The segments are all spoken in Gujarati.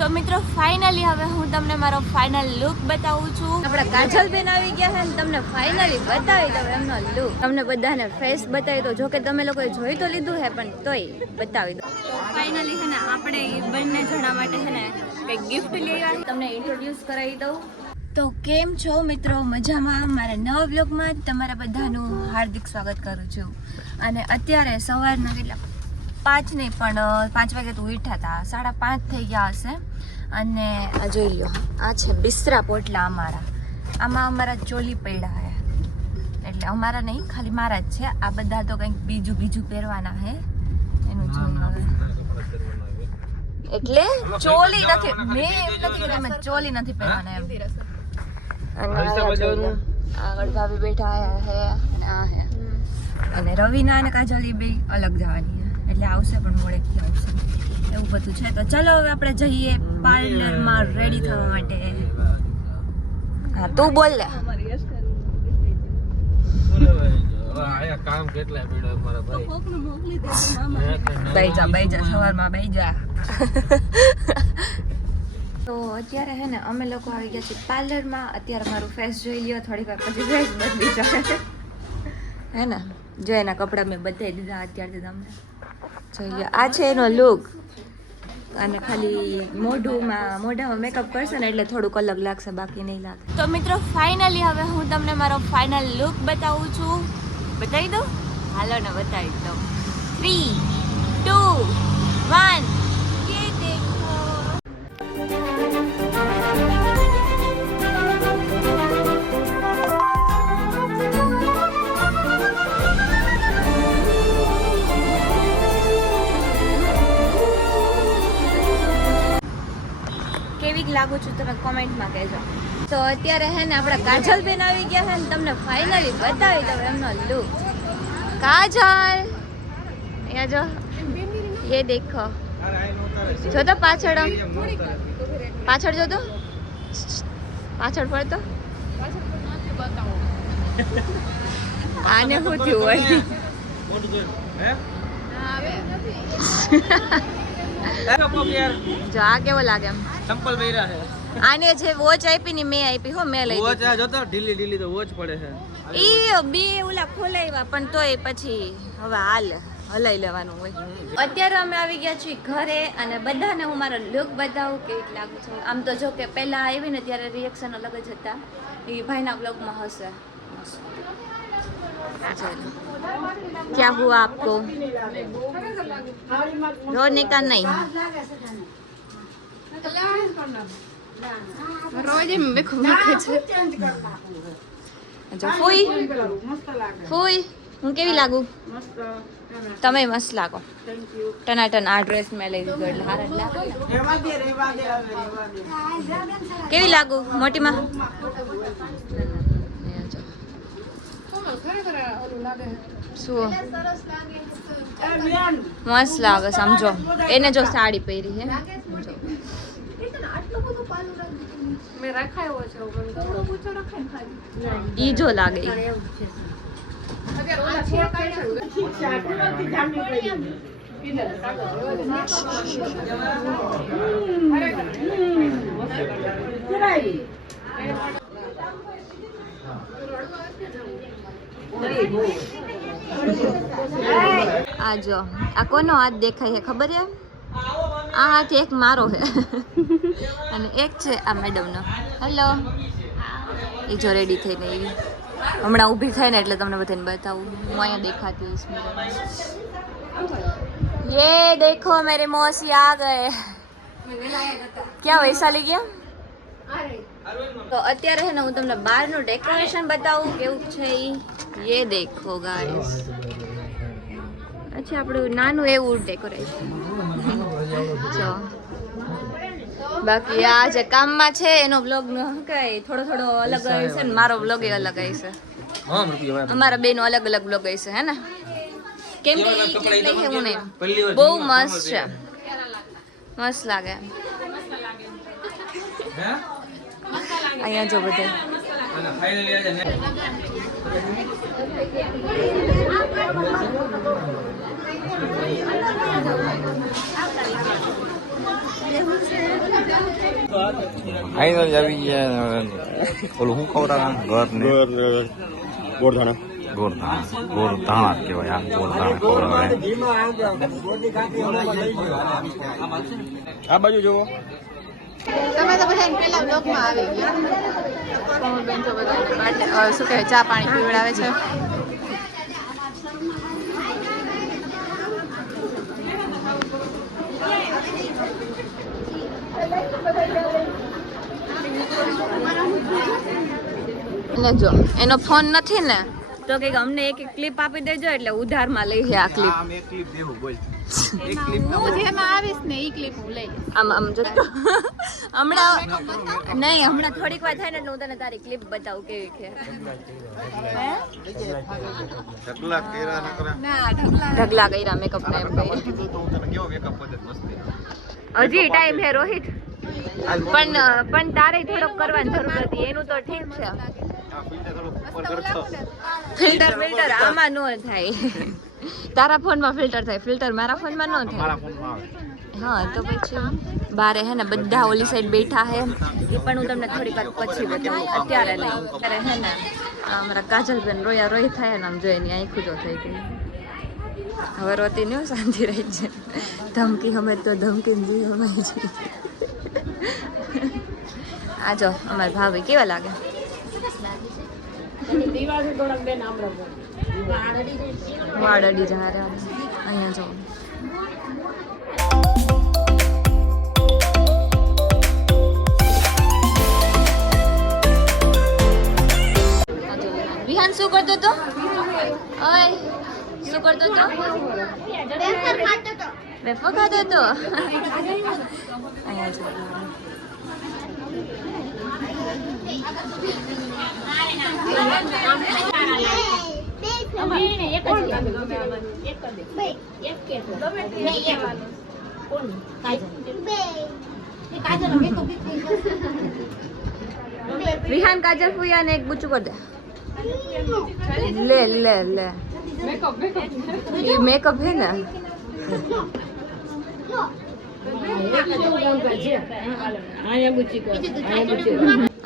તો મિત્રો ફાઇનલી હવે હું તમને મારો ફાઇનલ લુક બતાવું છું. આપણા કાજલ બેન આવી ગયા છે ને તમને ફાઇનલી બતાવી દઉં એમનો લુક. તમને બધાને ફેસ બતાવી દઉં, જોકે તમે લોકોએ જોઈ તો લીધું છે પણ તોય બતાવી દઉં. તો ફાઇનલી છે ને આપણે બંને જણા માટે છે ને કંઈક ગિફ્ટ લેવા તમને ઇન્ટ્રોડ્યુસ કરાવી દઉં. તો કેમ છો મિત્રો? મજામાં? મારા નવા વ્લોગમાં તમારા બધાનું હાર્દિક સ્વાગત કરું છું. અને અત્યારે સવારના કેટલા 5 નહીં પણ 5 વાગે તો ઉઠ્યા હતા, 5:30 થઈ ગયા હશે. અને આ જોઈ લો, આ છે બિસ્તરા પોટલા અમારા. આમાં અમારા ચોલી પડ્યા છે, એટલે અમારા નહીં ખાલી મારા જ છે. આ બધા તો કંઈક બીજું પહેરવાના છે એનું જોઈ હવે. એટલે ચોલી નથી, મેં એમ નથી કે તમે ચોલી નથી પહેરવાના એમ. અને આગળ ભાભી બેઠા છે અને આ છે. અને રવિના અને કાજલી બે અલગ જવાની છે, એટલે આવશે પણ મોડેથી આવશે એવું બધું છે. તો ચલો હવે આપણે જઈએ પાર્લરમાં રેડી થવા માટે. હા તું બોલ લે. બેજા સવારમાં બેજા. તો અત્યારે હે ને અમે લોકો આવી ગયા છીએ પાર્લરમાં. અત્યારે મારું ફેસ જોઈ લ્યો, થોડીક વાર પછી ફેસ બદલી જાય હે ને. જો એના કપડાં મેં બતાવી દીધા અત્યારથી તમને જોઈ લ્યો. આ છે એનો લુક. અને ખાલી મોઢામાં મેકઅપ કરશે ને એટલે થોડુંક અલગ લાગશે, બાકી નહીં લાગે. તો મિત્રો ફાઇનલી હવે હું તમને મારો ફાઇનલ લુક બતાવું છું. બતાવી દઉં? હાલો ને બતાવી દઉં. 3, 2, 1. ये देखो. કેવી લાગુ છું તમે કોમેન્ટમાં કહેજો. તો અત્યારે હે ને આપણા કાજલ બેન આવી ગયા છે ને તમને ફાઇનલી બતાવી દઉં એમનો લુક. કાજલ અહીંયા જો, ये देखो. જો તો પાછળ જો તો પાછળ પડતો. આને શું થયું હોય? જો આ કેવો લાગે એમ? ચંપલ પહેર્યા છે. આને જે વોચ આપી ને મેં આપી હો, મેં લઈ વોચ આ જો તો ઢીલી તો વોચ પડે છે. ઈ બે ઓલા ખોલાવ્યા પણ તોય પછી હવે હાલ હલાઈ લેવાનું હોય. અત્યારે અમે આવી ગયા છીએ ઘરે અને બધાને હું મારો લુક બતાવું કેવી લાગુ છું. આમ તો જો કે પહેલા આવી ને ત્યારે રિએક્શન અલગ જ હતા. એ ભાઈના બ્લોગમાં હશે. क्या हुआ आपको? रोने का नहीं. रोज में देखो જો ફૂઈ હું કેવી લાગુ? તમે મસ્ત લાગો. ટનાટન આ ડ્રેસ મેં લઈ દીધો એટલે હાર જ લાગે. કેવી લાગુ મોટીમાં? શું મસ્ત લાગે સમજો. એને જો સાડી પહેરી છે ઈ જો લાગે. આ જો આ કોનો હાથ દેખાય છે ખબર છે? આ હાથ એક મારો છે અને એક છે આ મેડમનો. હેલો. એ જો રેડી થઈને એવી હમણાં ઊભી થાય ને એટલે તમને બધાને બતાવું. હું અહીંયા દેખાતી હશ. ये देखो मेरे मौसी आ गए. क्या वैशाली ગયા? તો અત્યારે છે ને હું તમને બહારનું ડેકોરેશન બતાવું કેવું છે ઈ. ये देखो गाइस. અચ્છા આપણું નાનું એવું ડેકોરેશન જો. બાકી આ જે કામમાં છે એનો બ્લોગ કઈ થોડો અલગ હશે ને મારો બ્લોગ એ અલગ હશે. અમારા બેનો અલગ બ્લોગ હશે હે ને. કેમ કે હું નહીં બહુ મસ્ત છે, મસ્ત લાગે. અહીંયા જો બધે ફાઇનલ આવી ગયા. ઓલું શું ખવડાવવાનું ઘર ને ગોળધાણા ગોળધાણા કહેવાય. આ ગોળધાણા ખવડાવે. આ બાજુ જુઓ. તમે તો બધા પેલા બ્લોકમાં આવી ગયા. બેન તો બધા શું કહે ચા પાણી પીવડાવે છે. અને જો એનો ફોન નથી ને તો કે અમને એક ક્લિપ આપી દેજો એટલે ઉધારમાં લઈ છે આ ક્લિપ. એક ક્લિપ દેવું બોલ. હું જેમાં આવીશ ને ઈ ક્લિપ હું લઈ આમ જો હમણાં થોડીક વાર થાય ને એટલે હું તને તારી ક્લિપ બતાવું કેવી છે. ઢગલા કર્યા મેકઅપ ને એમ કહી. હજી ટાઈમ હે રોહિત, પણ તારે થોડોક કરવાની જરૂર હતી. એનું તો ઠીક છે. ફિલ્ટર આમાં નો થાય. તારા ફોનમાં ફિલ્ટર થાય, ફિલ્ટર મારા ફોનમાં નો થાય. હા તો પછી બારે હે ને બધા ઓલી સાઈડ બેઠા હે. એ પણ હું તમને થોડી વાર પછી બતાવું, અત્યારે નહીં. અત્યારે હે ને અમારા કાજલબેન રોઈ થાય ને આમ જોઈએ એની આંખું તો થઈ ગઈ. હવે રોતી નહીં, શાંતિ રહી છે. ધમકી અમે તો ધમકી જોઈએ અમારી છે. આ જો અમારા ભાભી કેવા લાગે. વાળ અડી જા રે અહીંયા જો. વિહાન શું કરતો તો? ઓય શું કરતો તો? વેફર ખાતો તો. અહીંયા જો. વિહાન કાજલ ફુયા ને એક બુચું કર દે. લે લે લે ये मेकअप है ना.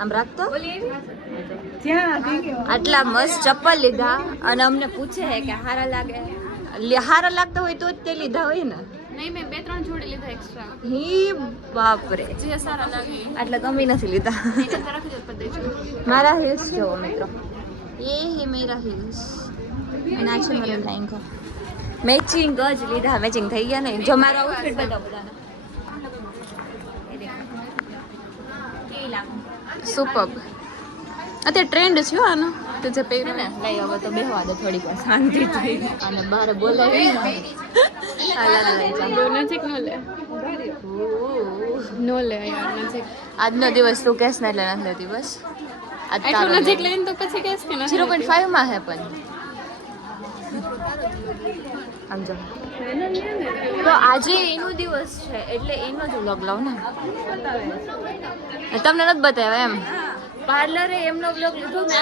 આમ રાખતો. આટલા મસ્ત ચપ્પલ લીધા અને અમને પૂછે છે કે હારા લાગે. હારા લાગતા હોય તો જ તે લીધા હોય ને. નહીં મેં 2-3 જોડી લીધા એક્સ્ટ્રા. હી બાપરે, જે સારા લાગે આટલા ગમી નથી લીધા. મારા હિલ્સ જોવો મિત્રો, ये है मेरा हील्स અને આ છે મારો લેંઘો. મેચિંગ જ લીધા, મેચિંગ થઈ ગયા ને. જો મારો આઉટફિટ બતાવો બધાને. કેવી લાગે? સુપર. અત્યારે ટ્રેન્ડ છે આનો તો જે પહેરે ને લઈ હવે તો બેહવા દે થોડીક વાર શાંતિથી. અને બહાર બોલાવી ને હાલા લઈ જા. નજીક નો લે નો લે યાર નજીક. આજનો દિવસ તું કેસ ને એટલે નથી લેતી બસ. આજ એટલું નજીક લઈને તો પછી કેસ કે ના 0.5 માં હે પણ સમજો. તો આજે એનો દિવસ છે એટલે એનો જ વ્લોગ લાવ ને. તમને નથી બતાવ્યા એમ. પાર્લરે એમનો વ્લોગ લીધો ને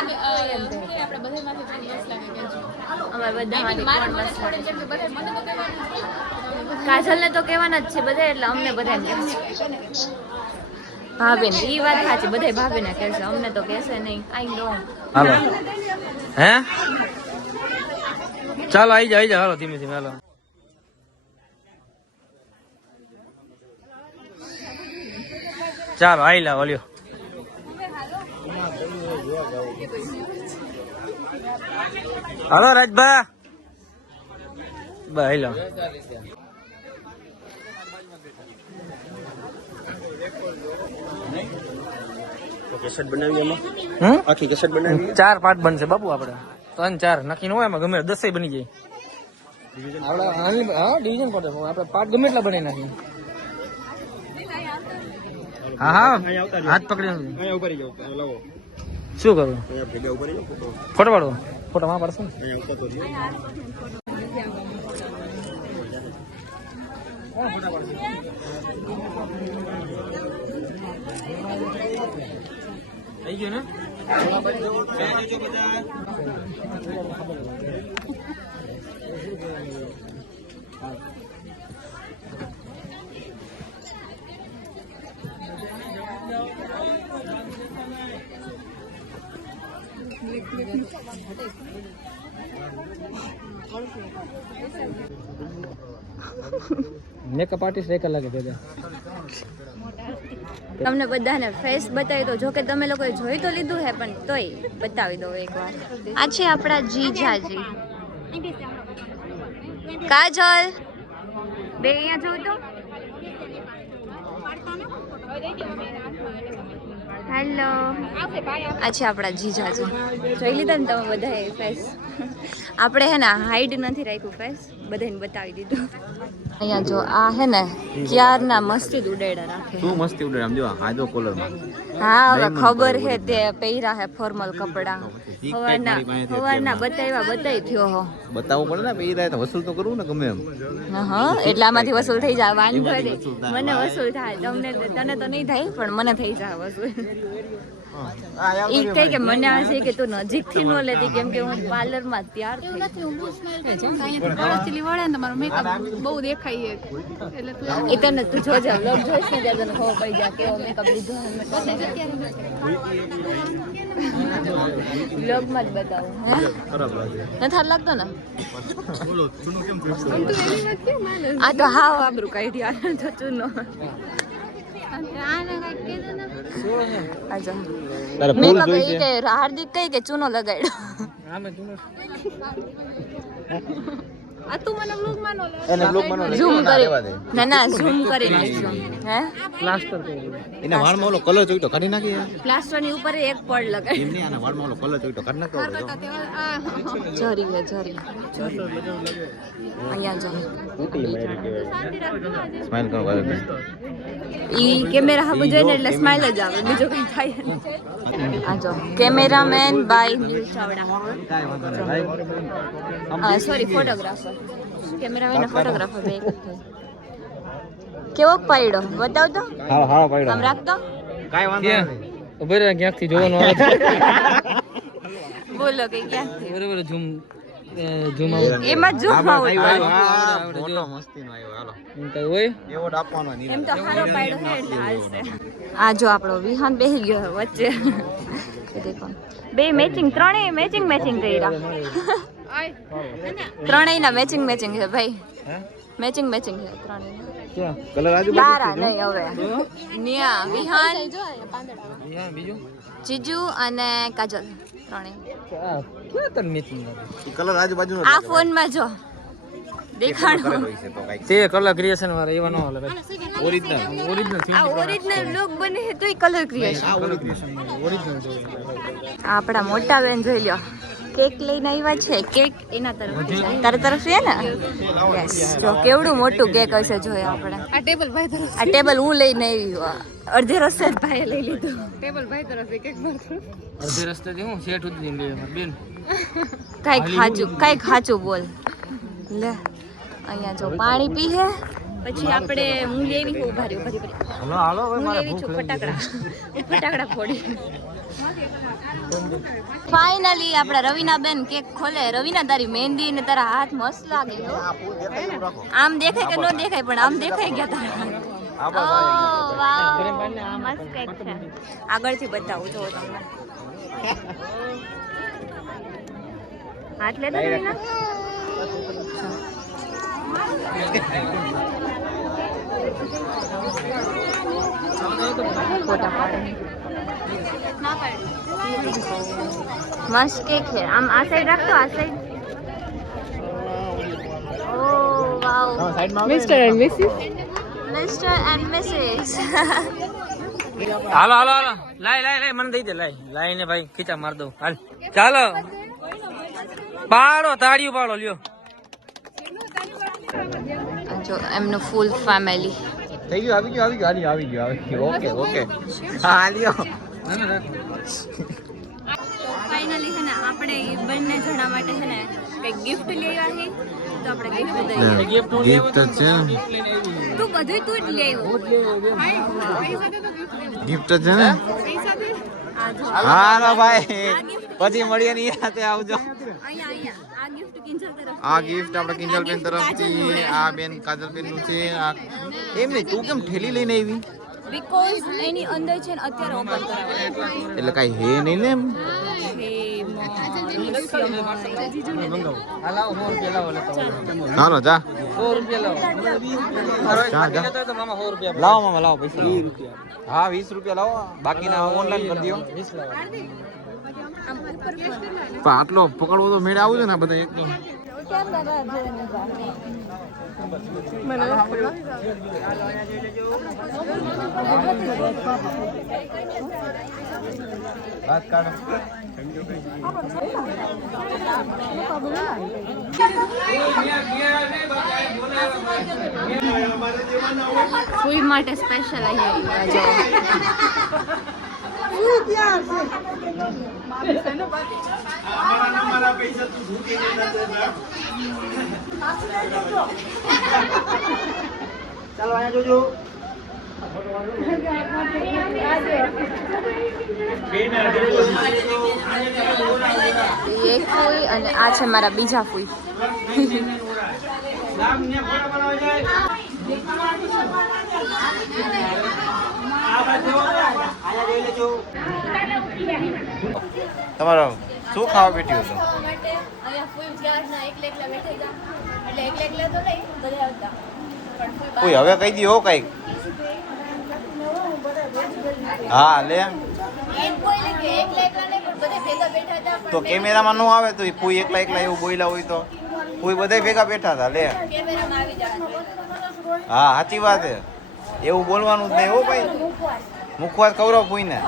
આપણે બધામાંથી મસ્ત લાગે કે જો અમારે બધામાંથી કોણ મસ્ત લાગે છે. બધા મને તો કાજલને તો કહેવાના જ છે બધા, એટલે અમને બધાને કહે છે ભાભીને. એ વાત સાચી, બધા ભાભીને કહે છે, અમને તો કહેશે નહીં. આઈ નો. હાલો હે ચાલો આવી જાઓ હાલો ધીમે ધીમે હાલો. ચાલો આવી લાવો લ્યો. હાલો રાજભા બા હાલો. કેસેટ બનાવી એમાં હમ આખી કેસેટ બનાવી 4 પાર્ટ બનશે બાપુ. આપણે 3-4 નક્કી ન હોય એમાં, ગમે 10 બની જાય. હા ડિવિઝન પડે, આપણે પાર્ટ ગમે એટલા બનાવી નાખીએ. હા હા હાથ પકડી અહીંયા ઉપર જાવ લાવો. શું કરવું? અહીંયા ભેગા ઉપર જાવ ફોટો પાડો. ફોટો માં પાડશો ને. અહીંયા ઉપર તો થઈ ગયું ને. મેકઅપ આર્ટિસ્ટ એક લાગે ભેગા. તમને બધાને ફેસ બતાવી દો, જોકે તમે લોકોએ જોઈ તો લીધું હે પણ તોય બતાવી દો એકવાર. આ છે આપણા જીજાજી. કાજલ બે અહીંયા જોઉં તો. હેલો, આ છે આપણા જીજાજી. જોઈ લીધા ને તમે બધાએ ફેસ? આપણે હે ને હાઈડ નથી રાખ્યું ફેસ, બધાને બતાવી દીધું. અહીંયા જો આ હે ને ક્યારના મસ્તી ઉડાડ્યા રાખે. શું મસ્તી ઉડે આમ જો હાજો કોલર માં. હા હવે ખબર હે તે પહેરા હે ફોર્મલ કપડા. હવારના બતાવી થયો હો. બતાવવું પડે ને પઈ રહે તો વસૂલ તો કરવું ને ગમે એમ. હા એટલામાંથી વસૂલ થઈ જાય, વાંધો નહીં. મને વસૂલ થાય, તને તો નહીં થાય પણ મને થઈ જાય વસૂલ. ઈ કહે કે મને આ છે કે તું નજીકથી ન લેતી, કેમ કે હું પાર્લરમાં તૈયાર થઈ. કાળચીલી વળે ને તમારો મેકઅપ બહુ દેખાય છે એટલે તું એ તને તું જોજે વ્લોગ જોઈશ ને ત્યારે તને ખબર પડી જાય કેવો મેકઅપ લીધો. વ્લોગમાં જ બતાવું. હે નથી લાગતો ને? આ તો હાવ આબરું કાઢ્યું તો ચૂનો. મેકઅપ એ કે હાર્દિક કઈ કે ચૂનો લગાડ્યો. આ તું મને વ્લોગ માનો લે એને બ્લોક માનો ઝૂમ કરી ના ઝૂમ કરી નાખશું. હે પ્લાસ્ટર કરી એને વાળમાં ઓલો કલર જોઈતો કાઢી નાખી પ્લાસ્ટર ની ઉપર એક પડ લગાડી. એમની આના વાળમાં ઓલો કલર જોઈતો કાઢી નાખતો જરી હે જરી. અહીંયા જો સ્માઈલ કરો કરે ઈ કેમેરા હાબુ જોઈને એટલે સ્માઈલ જ આવે, બીજું કઈ થાય નહીં. આ જો cameraman by Neel Chavda. Sorry photographer. Cameraman photographer બે એક જ થાય. કેવો પાડ્યો બતાવ તો. હા હા પાડ્યો આમ રાખતો. કાઈ વાંધો નહીં ઉભે રહે ક્યાંકથી જોવાનું આવે. બોલો કે ક્યાંથી બરાબર ઝૂમ આઉટ એમાં ઝૂમ આઉટ ફોટો મસ્તીનો આવ્યો હાલો એમ કઈ હોય. એવોર્ડ આપવાનો ની એમ તો હારો પાડ્યો છે એટલે હાલશે. આ જો આપણો વિહાન બેસી ગયો છે વચ્ચે. એ દેખો બે મેચિંગ, ત્રણેય મેચિંગ કર્યા. ત્રણેયના મેચિંગ છે ભાઈ. મેચિંગ છે ત્રણેય. ક્યાં કલર આજુ તારા નહીં હવે. નિયા વિહાન, બીજું જીજુ અને કાજલ ત્રણેય. ક્યાં તને મેચિંગ લાગે? કલર આજુબાજુનો આ ફોનમાં જો દેખાડો. છે તો કાઈ તે કલર ક્રિએશન વાળા એવા ન હાલે ભાઈ. ઓરિજિનલ આ ઓરિજિનલ લુક બને છે તોય કલર ક્રિએશન. આ ઓરિજિનલ આપણા મોટા બેન જોઈ લ્યો કેક લઈને આવ્યા છે. કેક એના તરફ તારા તરફ છે ને? યસ. જો કેવડું મોટું કેક હશે જોઈએ આપણે. આ ટેબલ ભાઈ તરફ આ ટેબલ હું લઈને આવી, અડધે રસ્તે જ ભાઈએ લઈ લીધું. ટેબલ ભાઈ તરફ એક અડધે રસ્તેથી હું શેઠ સુધી લઈ આવ્યો બેન. કઈ ખાચું બોલ લે. અહીંયા જો પાણી પી હે, પછી આપણે હું લેવી છું. ઉભા રહી હું લેવી છું ફટાકડા ફોડી. ફાઇનલી આપણા રવિના બેન કેક ખોલે. રવિના તારી મહેંદી ને તારા હાથ મસ્ત લાગે. આમ દેખાય કે ન દેખાય પણ આમ દેખાઈ ગયા તારા. ઓહ વાવ મસ્ત કેક છે. આગળથી બતાવું જો તમને. હાથ લેતો રવિના. મસ્ત કેક છે. આમ આ સાઈડ રાખતો, આ side. Oh wow mister and missus. હાલો લાય મને દઈ દે. લાય ને ભાઈ ખીચા માર દઉં. હાલ ચાલો પાડો તાળીઓ પાડો લ્યો. જો એમનું ફૂલ ફેમિલી. થઈ ગયું આવી ગયું ઓકે હા આલ્યો. ફાઇનલી છે ને આપણે બંને જણા માટે છે ને કઈ ગિફ્ટ લઈ આવી, તો આપણે ગિફ્ટ દઈએ. ગિફ્ટ છે તું બધું તું જ લઈ ગિફ્ટ છે ને. હા ના ભાઈ પછી મળીએ ને યાતે આવજો. અહીંયા આ ગિફ્ટ કિંજલ તરફ. આ ગિફ્ટ આપણે કિંજલ બેન તરફથી, આ બેન કાજલ બેન નું છે. એમ નહીં તું કેમ ઠેલી લઈને આવી? બીકોઝ એની અંદર છે ને અત્યારે ઓપન કરાવવાનું એટલે કઈ હે નહીં ને એમ? લાવો 100 રૂપિયા લાવો લેતો ચાલો જા 100 રૂપિયા લાવો જા જા લેતો તો મામા 100 રૂપિયા લાવો મામા લાવો પૈસા 20 રૂપિયા હા 20 રૂપિયા લાવો બાકીના ઓનલાઈન કરી દો 20 લાવો પણ આટલો પકડવો તો મેળ આવું છે ને બધા એકદમ વાત કાઢો ફૂઈ માટે સ્પેશિયલ અહીંયા જો ચાલો અહીંયા જોજો એક ફૂઈ અને આ છે મારા બીજા ફૂઈ તમારો શું ખાવા બેઠ્યું હતું કોઈ હવે કહી દો કઈક હા લે તો કેમેરામાં નો આવે તો કોઈ એકલા એકલા એવું બોલ્યા હોય તો કોઈ બધા ભેગા બેઠા હતા લે હા સાચી વાત છે એવું બોલવાનું જ નહીં હો ભાઈ મુખવાસ કવરો ફૂઈને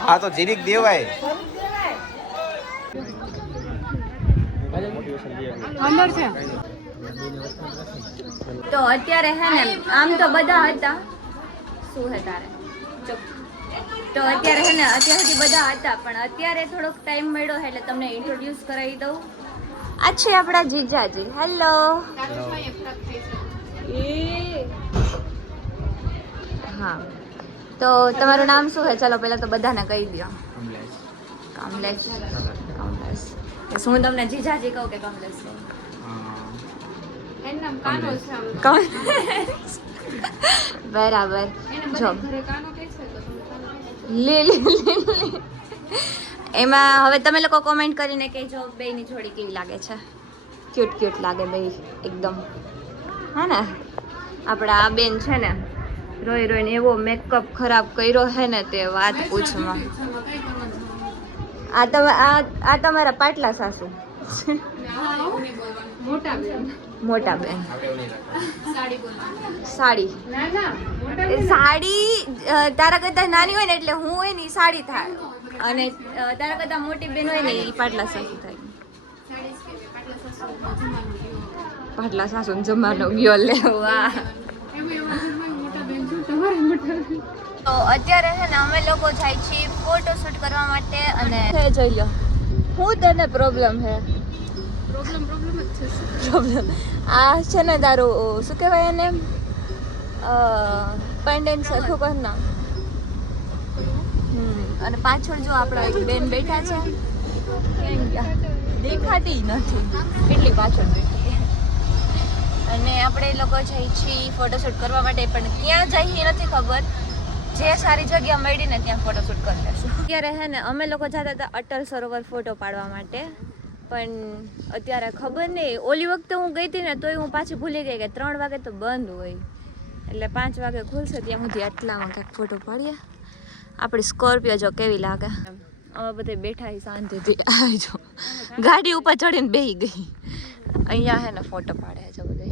હા તો જીરીક દેવાય તો અત્યારે હે ને આમ તો બધા હતા શું હે તારે ચૂપ તો અત્યારે હે ને અત્યાર સુધી બધા હતા પણ અત્યારે થોડોક ટાઈમ મળ્યો એટલે તમને ઇન્ટ્રોડ્યુસ કરાવી દઉં આ છે આપણા જીજાજી હેલો હા તો તમારું નામ શું છે ચાલો પહેલા તો બધાને કહી દો કમલેશ કમલેશ હું તમને જીજાજી કહું કે કમલેશ બરાબર જો એમાં હવે તમે લોકો કોમેન્ટ કરીને કહેજો બેયની જોડી કેવી લાગે છે ક્યુટ ક્યુટ લાગે બે એકદમ હા ને આપણા આ બેન છે ને રોઈ રોઈને એવો મેકઅપ ખરાબ કર્યો છે ને તે વાત પૂછમાં આ તમારા પાટલા સાસુ મોટા બેન સાડી તારા કરતા નાની હોય ને એટલે હું હોય ને સાડી થાય અને તારા કરતા મોટી બેન હોય ને એ પાટલા સાસુ થાય પાટલા સાસુ જમાનો ગયો લેવા તો અત્યારે છે ને અમે લોકો જાય છીએ ફોટો શૂટ કરવા માટે અને જોઈ લો હું તને પ્રોબ્લેમ હે પ્રોબ્લેમ આ છે ને તારું શું કહેવાય એને પેન્ડન્ટ સરખું કર ના અને પાછળ જો આપણા એક બેન બેઠા છે દેખાતી નથી એટલી પાછળ બેઠી અને આપણે લોકો જઈએ છીએ ફોટોશૂટ કરવા માટે પણ ક્યાં જઈએ નથી ખબર જે સારી જગ્યા મળી ને ત્યાં ફોટોશૂટ કરી લેશું અત્યારે હે ને અમે લોકો જતા હતા અટલ સરોવર ફોટો પાડવા માટે પણ અત્યારે ખબર નહીં ઓલી વખતે હું ગઈ હતી ને તોય હું પાછી ભૂલી ગઈ કે 3 વાગે તો બંધ હોય એટલે 5 વાગે ખુલશે ત્યાં સુધી આટલામાં કાંઈક ફોટો પાડીએ આપણી સ્કોર્પિયો જો કેવી લાગે અમે બધે બેઠા શાંતિથી આવજો ગાડી ઉપર ચડીને બેસી ગઈ અહીંયા હે ને ફોટો પાડે છે બધે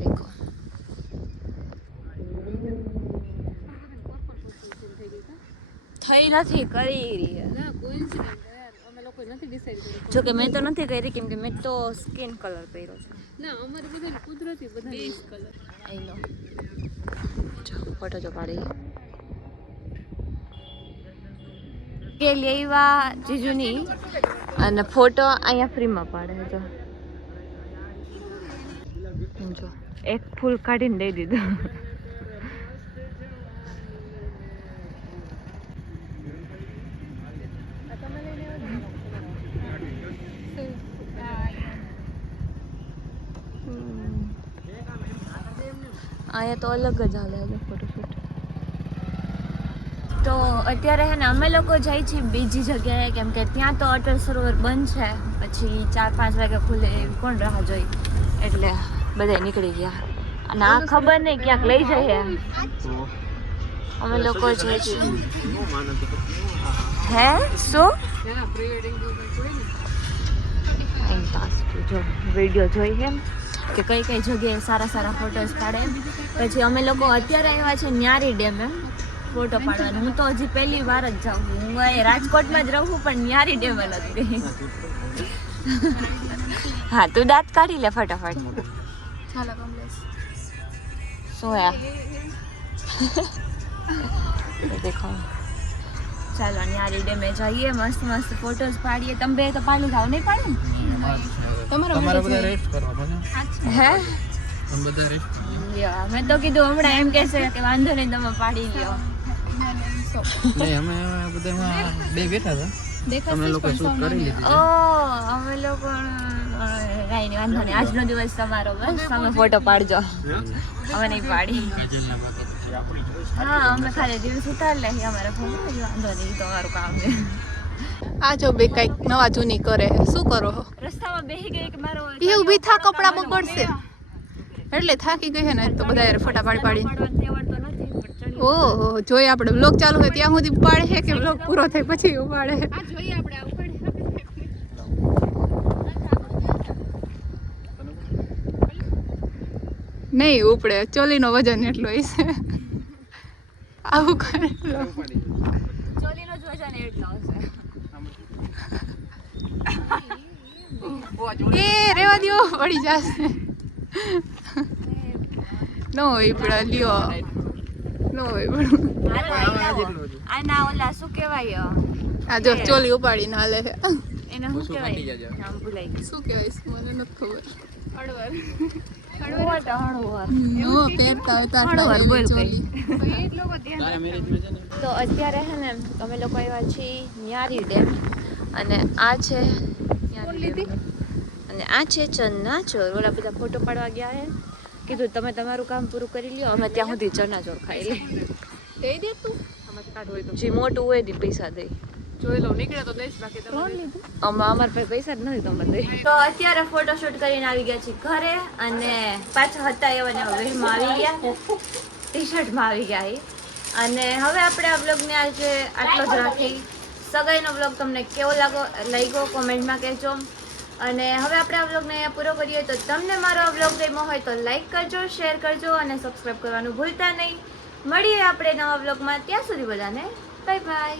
દેખો થઈ નથી કરી રહી જો કે મેં તો નથી કરી કેમ કે મેં તો સ્કિન કલર કર્યો છે ના અમારે બધા કુદરતી બધા બેઝ કલર આઈ નો જો ફોટો જો પાડી કે લેવા જીજુની અને ફોટો અહીંયા ફ્રીમાં પાડે જો જો એક ફૂલ કાઢીને દઈ દીધું અહીંયા તો અલગ જ હાલે છે ફોટોશૂટ. તો અત્યારે હે ને અમે લોકો જાય છીએ બીજી જગ્યાએ, કેમ કે ત્યાં તો અટલ સરોવર બંધ છે. પછી 4-5 વાગે ખુલે એવી કોણ રાહ જોઈ, એટલે બધા નીકળી ગયા. અને આ ખબર નહીં ક્યાંક લઈ જઈએ. અમે લોકો જઈએ છીએ. હે શું જો વિડીયો જોઈ એમ કે કઈ કઈ જગ્યાએ સારા સારા ફોટોસ પાડે. પછી અમે લોકો અત્યારે આવ્યા છે ન્યારી ડેમે ફોટો પાડવાનું. હું તો હજી પહેલી વાર જ જાઉં છું. હું અહીં રાજકોટમાં જ રહું પણ ન્યારી ડેમે નથી ગઈ. હા તું દાંત કાઢી લે ફટાફટ. ચાલો કમલેશ. શું હે દેખો. ચાલો ન્યારી ડેમે જઈએ, મસ્ત મસ્ત ફોટોસ પાડીએ. તમે બે તો પાડી જાવ નહીં પાડે ને? તમારા બધા રેસ્ટ કરવા હે તમે બધા રેસ્ટ લ્યો, મેં તો કીધું હમણાં એમ કહેશે કે વાંધો નહીં તમે પાડી લ્યો. નહીં અમે બધા બે બેઠા હતા, તમે લોકો શૂટ કરી લીધી. ઓ અમે લોકો કાંઈ નહીં વાંધો નહીં, આજનો દિવસ તમારો, બસ તમે ફોટો પાડજો, અમે નહીં પાડી. હા અમે ખાલી દિવસ ઉતાર લઈએ અમારા ફોન, વાંધો નહીં, તમારું કામ છે. આ જો બે કઈક નવા જૂની કરે છે. શું કરો હો? રસ્તામાં બેસી ગઈ કે મારો એ ઊભી થા, કપડા બગડશે એટલે થાકી ગઈ છે ને તો બધા યાર ફોટા પાડી પાડી. ઓહો જોઈએ આપણે બ્લોગ ચાલુ હોય ત્યાં સુધી પાડે છે કે બ્લોગ પૂરો થાય પછી ઉપાડે? નહીં ઉપડે, ચોલીનો વજન એટલો હશે. આવું કરે ચોલીનો જ વજન એટલો હશે. એ રેવા દ્યો, પડી જશે. નો ઉપડે લ્યો, નો ઉપડે. આના ઓલા શું કહેવાય, આ જો ચોલી ઉપાડીને હાલે છે. એને શું કહેવાય, નામ ભૂલાઈ ગયું. શું કહેવાય મને નથી ખબર. હળવર તો હળવર. નો પહેરતા હોય તો આટલા હળવર બોલ ચોલી. તો અત્યારે છે ને અમે લોકો આવ્યા છીએ ન્યારી ડેમ, અને આ છે ન્યારી ડેમ, અને આ છે ચન્નાચોર. ઓલા બધા ફોટો પાડવા ગયા છે, કીધું તમે તમારું કામ પૂરું કરી લ્યો, અમે ત્યાં સુધી ચન્નાચોર ખાઈ લઈ. દઈ દે તું. જે મોટું હોય તે પૈસા દઈ. જોઈ લો નીકળે તો દઈશ, બાકી તમે અમારા પાસે પૈસા જ નથી, તમે દઈ. તો અત્યારે ફોટોશૂટ કરીને આવી ગયા છીએ ઘરે, અને પાછા હતા એવા ને વેરમાં આવી ગયા, ટી શર્ટમાં આવી ગયા એ. અને હવે આપણે આ બ્લોગને આજે આટલો જ રાખી. સગાઈનો બ્લોગ તમને કેવો લાગ્યો કોમેન્ટમાં કહેજો. અને હવે આપણે આ બ્લોગને અહીંયા પૂરો કરીએ. તો તમને મારો આ બ્લોગ ગમ્યો હોય તો લાઈક કરજો, શેર કરજો અને સબસ્ક્રાઈબ કરવાનું ભૂલતા નહીં. મળીએ આપણે નવા બ્લોગમાં, ત્યાં સુધી બધાને બાય બાય.